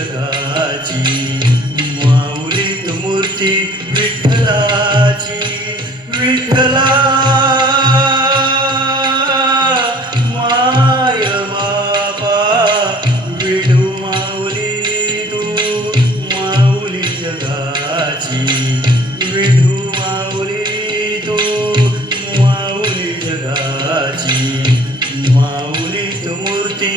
विठ्ठलाची माऊलीत मूर्ती विठ्ठलाची विठ्ठला माय बाबा विडू माऊली तू माऊली जगाची विडू माऊली तू माऊली जगाची माऊलीत मूर्ती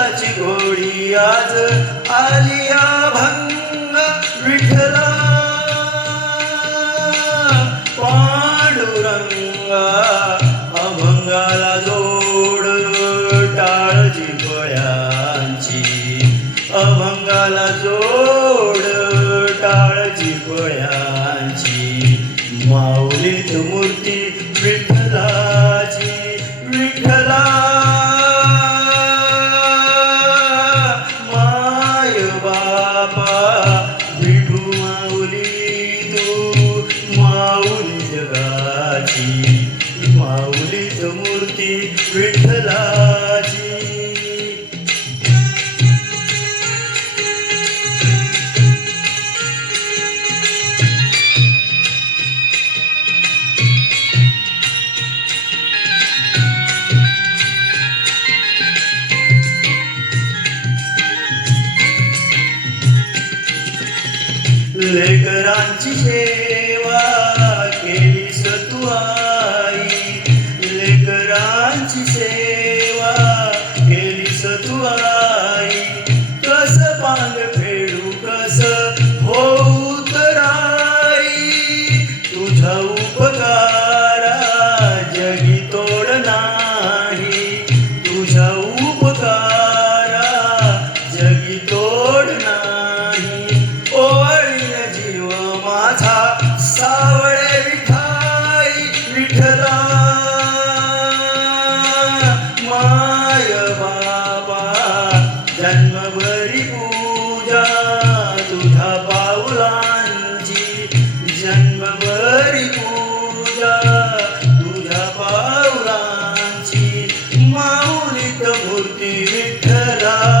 आज आलिया भंग विठला पांडुरंगा अभंगाला जोड टाळजी पळ्यांची अभंगाला जोड टाळजी पळ्यांची माऊलीत मूर्ती जगाची माऊलीत मूर्ती विठ्ठलाची. लेकरांची सेवा तुझा उपकारा जगी तोड नाही. तुझा उपकारा जगी तोड विठ्ठलाची